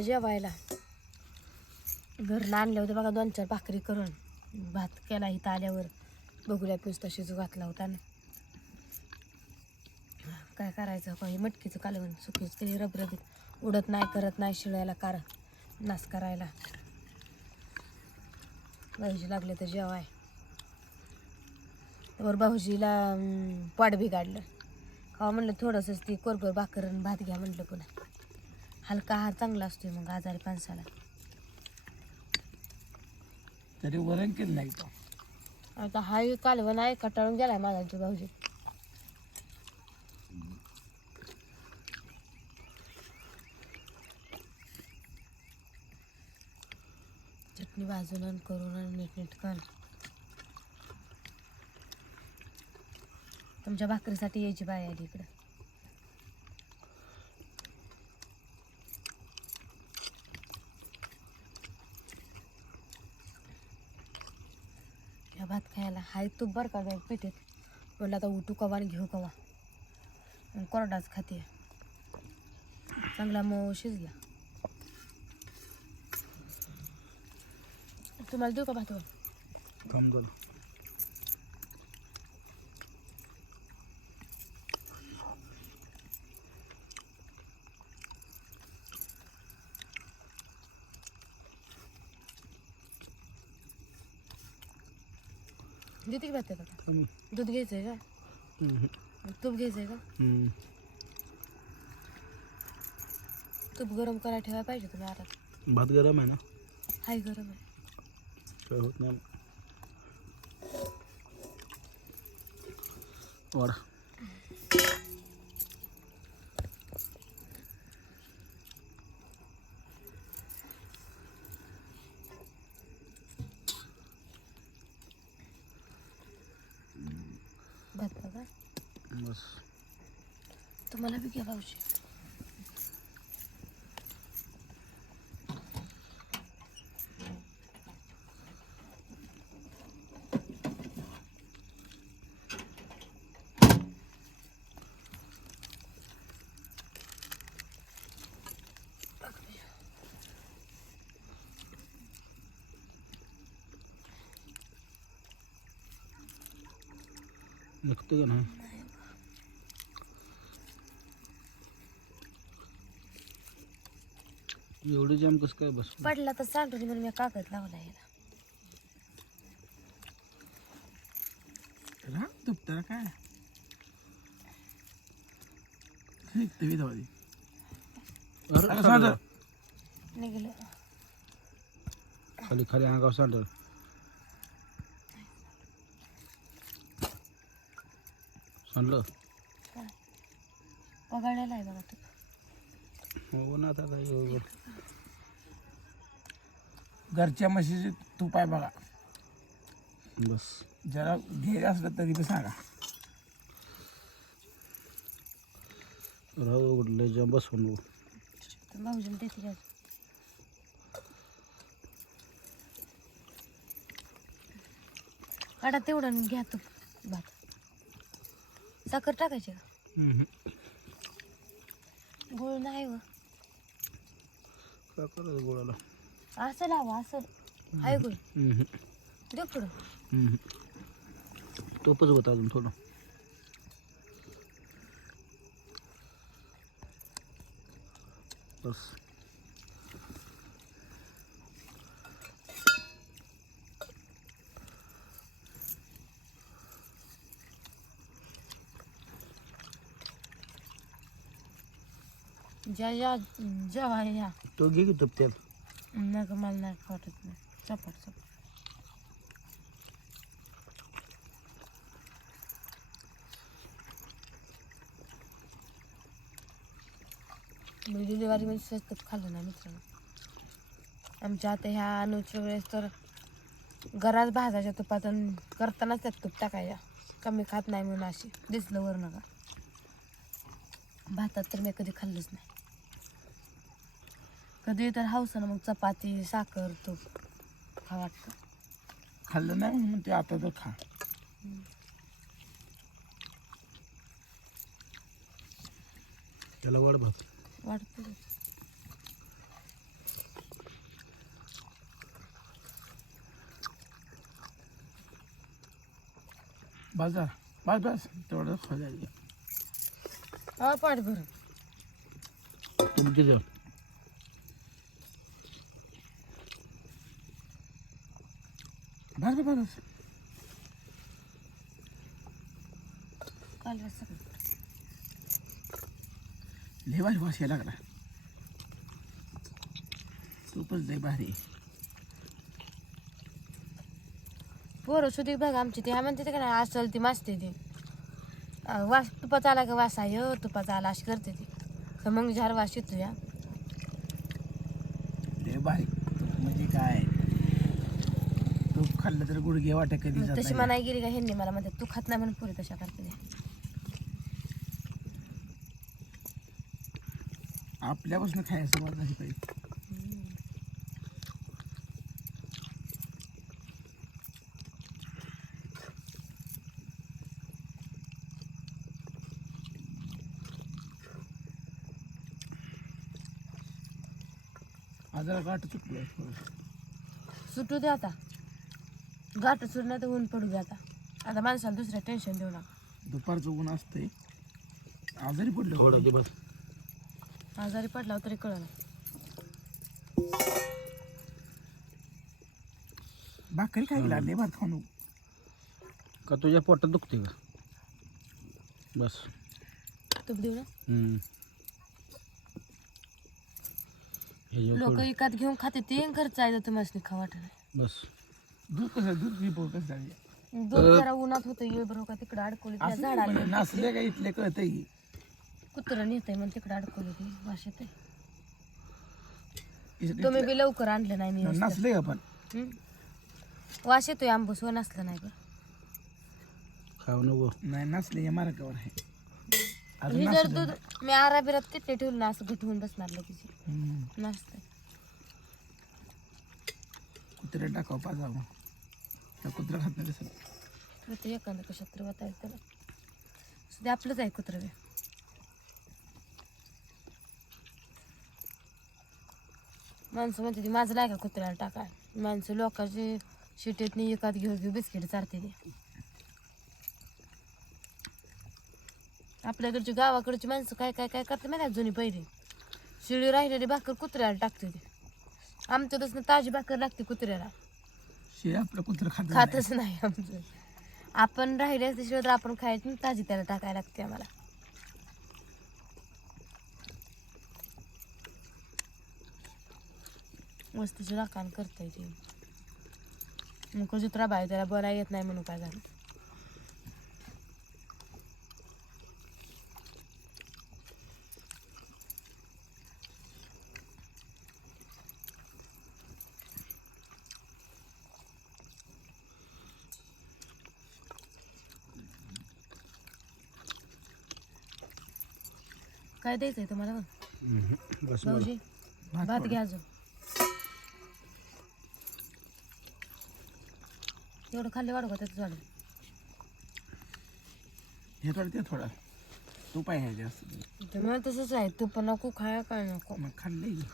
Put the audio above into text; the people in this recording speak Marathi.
जेवायला. घरनं आणले होते बघा दोन चार भाकरी करून. भात केला इथं आल्यावर. बघूया पिस्ता शिजू घातला होता ना. काय करायचं काही मटकीचं कालवण सुकीच केली रबरबीत. उडत नाही करत नाही शिळायला कार नाश करायला. भाऊजी लागले तर जेवाय. वर भाऊजीला पाठ बिघाडलं खावा म्हणलं थोडंसंच ती कोरभर भाकर भात घ्या म्हटलं पुन्हा. हलका आहार चांगला असतोय मग आजारी माणसाला. तरी वरण केलं नाही तो. आता हाय कालवण आहे कटाळून गेलाय माझा तो भाऊजी चटणी भाजून आणि करून आणि नीट नीट कर. तुमच्या भाकरीसाठी यायची बाय आली इकडं ह्या भात खायला हाय तो बरं का बाई पिठेत? बोलला आता उठू कवा आणि घेऊ कवा. मग कोरडाच खाते. चांगला मऊ शिजला. तुम्हाला देऊ का भात देते की भात का दूध घ्यायचं आहे का हम्म. तूप घ्यायचं आहे का हम्म. तूप गरम करा ठेवायला पाहिजे तुम्ही आता भात गरम आहे ना? हाय गरम आहे. काय होत नाही. वाढा. तुम्हाला बी घ्या भाऊजी निघतं का नाही एवढी जाम कसं काय बस पडला तर सांडून म्हणून मी कागद लावला याला हा दुपतारा काय? निघते विधावादी निघलं. खाली खाली अंगावर सांडल सांडलं पगाळलेला आहे बघा तूप हो ना आता एवढं. घरच्या म्हशीचे तूप आहे बघा. बस. जरा घ्यायचं असलं तरी बी सांगा. राहू उघडलं भाऊजीला देते का काढा तेवढं आणि घ्या तूप भात. साखर टाकायची का? हम्म. गुळ नाही व. काय करायचं गोळाला असं लावा गुळ पुढं. तोपच होता अजून थोडं. बस. ज्या ज्या जेव्हा या. तो घे की तप तेल नग मला नाही वाटत नाही. चपाट चपाट. मी डिलिव्हरीमध्ये स्वस्त खाल्लं नाही मित्रांनो. आमच्या आता ह्या अनुच्या वेळेस तर घरात भाजाच्या तुपात अन करतानाच त्यात तूप टाकायच्या कमी खात नाही म्हणून अशी. दिसलं वर नका भातात तर मी कधी खाल्लंच नाही. कधी तर हावसानं मग चपाती साखर तो खा वाटतं. खाल्लं नाही मग ते आता तर खा. त्याला वाढ भात. वाढत. बाजार बस तेवढं खायला हा पाठ भरून. तुमची काल भारी वास यायला लागला. तूपच लय भारी. पोरं सुधी बघ आमची ती. हा म्हणते ते का नाही असल ती मस्ती ती. वास तुपाचा आला का वास आहे तुपाचा आला अशी करते ती तर मग झार वास येतो या भारी तूप म्हणजे काय तूप खाल्लं तर गुडघे वाटे कधी जात तशी नाही. म्हणाय गेली का ह्यांनी मला म्हणते तू खात नाही म्हणून पुरी तशा करते. आपल्यापासून खायला सुरुवात झाली पाहिजे आजार गाठ चुकलो सुटू दे आता. गाठ सुट नाही तर ऊन पडू दे आता. आता माणसाला दुसऱ्या टेन्शन देऊ नका. दुपारचं ऊन असतंय. आजारी पडलं थोडं दिवस. आजारी पडला तरी कळलं. भाकरी खायला लागले भात खाऊ नको. का तुझ्या पोटात दुखते का? बस. तूप देऊ ना? हम्म. हे जेव लोक. एकात घेऊन खाते ते खर्च आहे तुम्हाला खा वाटत बस. दूध कसं दूध कसं झाले. दूध जरा उन्हात होतं ये बरोबर का तिकडे अडकवली त्या असं झाडाला. नसले का इथले कळतंय? कुत्रं नेतंय मग तिकडे अडकवली ती वास येते इथले- तुम्ही बी लवकर आणलं नाही मी व्यवस्थित. नसले का पण? हं? वास येतोय आंबूस व नसलं नाही का खाऊ नको. नाही नसले या मार्गावर आहे. अजून ही जर नसलं दूध मी आराबिरात किती ठेवलं ना असं घटवून बसणार लगेच. कुत्र्या टाकावं पाजावं. त्या कुत्रा खात नाही तसं तर ते एखादं कशात तर वाटायचं त्याला. सध्या आपलंच आहे कुत्रं बी. माणसं म्हणते ती माझं नाही का कुत्र्याला टाका माणसं लोकांचे शिटेत नाही एकात घेऊ घेऊ बिस्किट चारते ते. आपल्याकडची गावाकडची माणसं काय काय काय करते माहिती जुनी पहिली. शिळी राहिलेली भाकर कुत्र्याला टाकते ते. आमच्या तसं ताजी भाकर लागते कुत्र्याला. आपलं कुत्र खात नाही. खातच नाही आमचं. आपण राहिले असल्याशिवाय तर आपण खायची आणि ताजी त्याला टाकायला लागते आम्हाला. मस्तीची राखण करता येते मग कुत्रा बाय त्याला बरा येत नाही म्हणून काय झालं. काय द्यायचंय तुम्हाला. बस. भाऊजी भात. घ्या अजून एवढं खाल्ले वाढू का त्याचं झालं हे थोडं ते थोडं तूप आहे जास्त तुम्ही तसंच आहे तू पण नको खाया काय नको मग खाल्लंय की.